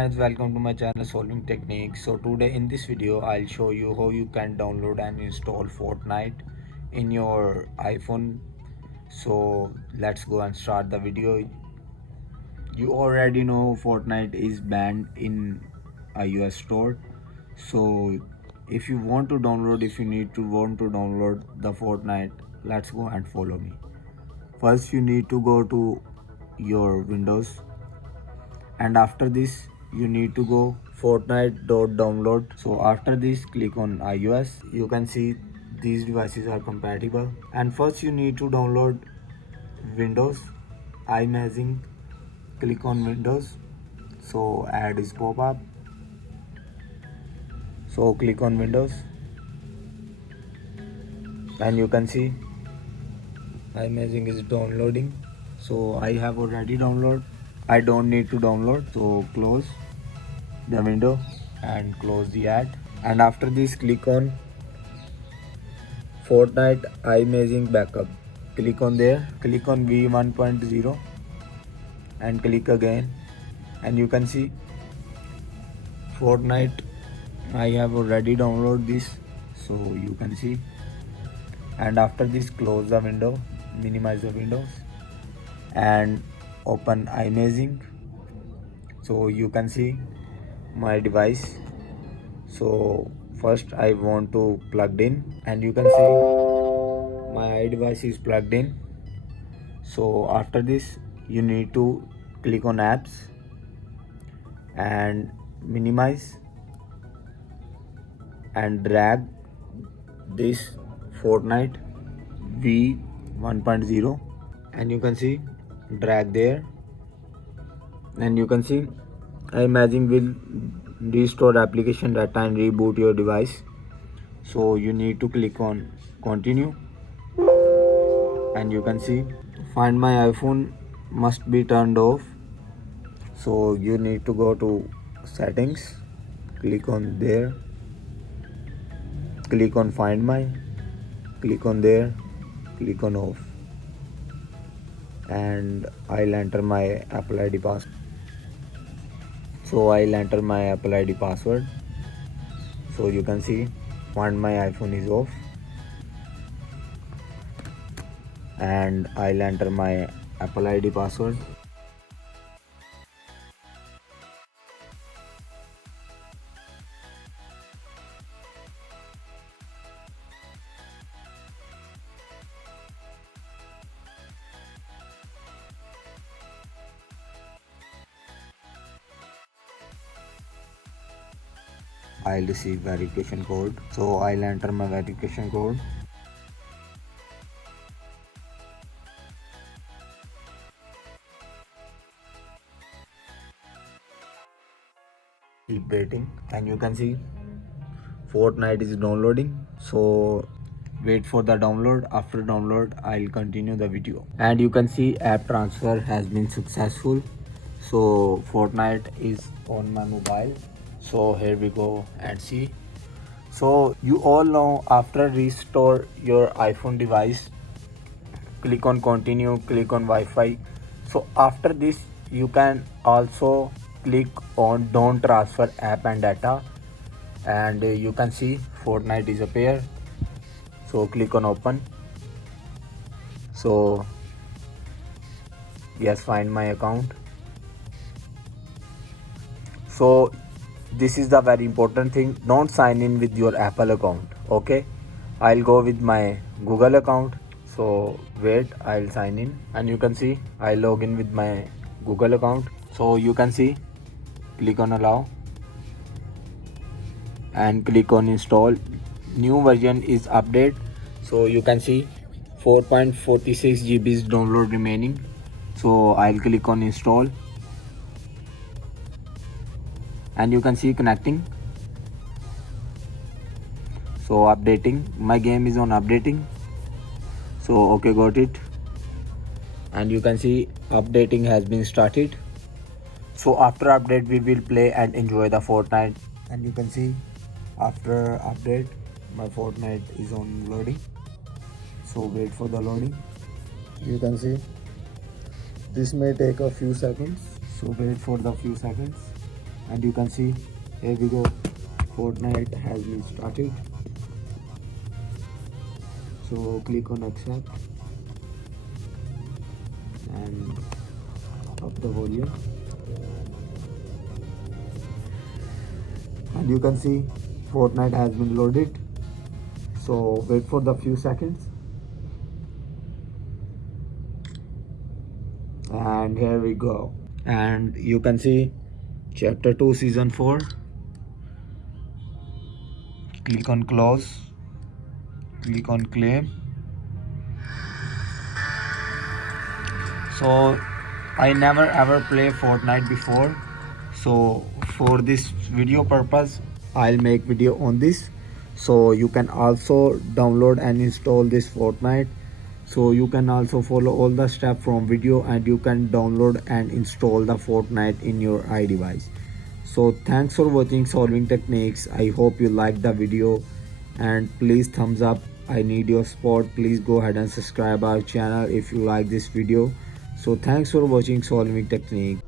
friends, welcome to my channel Solving Techniques. So today in this video I'll show you how you can download and install Fortnite in your iPhone. So let's go and start the video. You already know Fortnite is banned in iOS store. So if you want to download, if you want to download the Fortnite, let's go and follow me. First you need to go to your Windows, and after this you need to go fortnite.download. So after this click on iOS. You can see these devices are compatible, and first you need to download Windows. iMazing, click on Windows. So add is pop up, so click on Windows and you can see iMazing is downloading. So I have already downloaded, I don't need to download. So close the window and close the ad, and after this click on Fortnite iMazing backup. Click on there, click on v1.0 and click again, and you can see Fortnite. I have already downloaded this, so you can see. And after this close the window, minimize the windows and open iMazing. So you can see my device. So first I want to plug in, and you can see my device is plugged in. So after this you need to click on apps and minimize and drag this Fortnite v1.0, and you can see drag there, and you can see iMazing will restore application data and reboot your device. So you need to click on continue, and you can see find my iPhone must be turned off. So you need to go to settings, click on there, click on find my, click on there, click on off, and I'll enter my Apple ID password. So I'll enter my Apple ID password. So you can see find my iPhone is off, and I'll enter my Apple ID password. I'll receive verification code, so I'll enter my verification code. Keep waiting, and you can see Fortnite is downloading. So wait for the download. After download I'll continue the video, and you can see app transfer has been successful. So Fortnite is on my mobile. So here we go and see. So you all know, after restore your iPhone device, click on continue, click on Wi-Fi. So after this you can also click on don't transfer app and data, and you can see Fortnite is appear. So click on open. So yes, find my account. So this is the very important thing, don't sign in with your Apple account. Okay, I'll go with my Google account. So wait, I'll sign in, and you can see I log in with my Google account. So you can see click on allow and click on install. New version is update. So you can see 4.46 GB download remaining. So I'll click on install, and you can see connecting. So updating, my game is on updating. So okay, got it, and you can see updating has been started. So after update we will play and enjoy the Fortnite, and you can see after update my Fortnite is on loading. So wait for the loading. You can see this may take a few seconds, so wait for the few seconds. and you can see, here we go, Fortnite has been started. So click on accept and up the volume, and you can see Fortnite has been loaded. So wait for the few seconds, and here we go, and you can see chapter 2 season 4. Click on close, click on claim. So I never ever play Fortnite before, so for this video purpose I'll make video on this. So you can also download and install this Fortnite. So you can also follow all the steps from video, and you can download and install the Fortnite in your iDevice. So thanks for watching solving techniques. I hope you liked the video, and please thumbs up. I need your support. Please go ahead and subscribe our channel if you like this video. So thanks for watching solving techniques.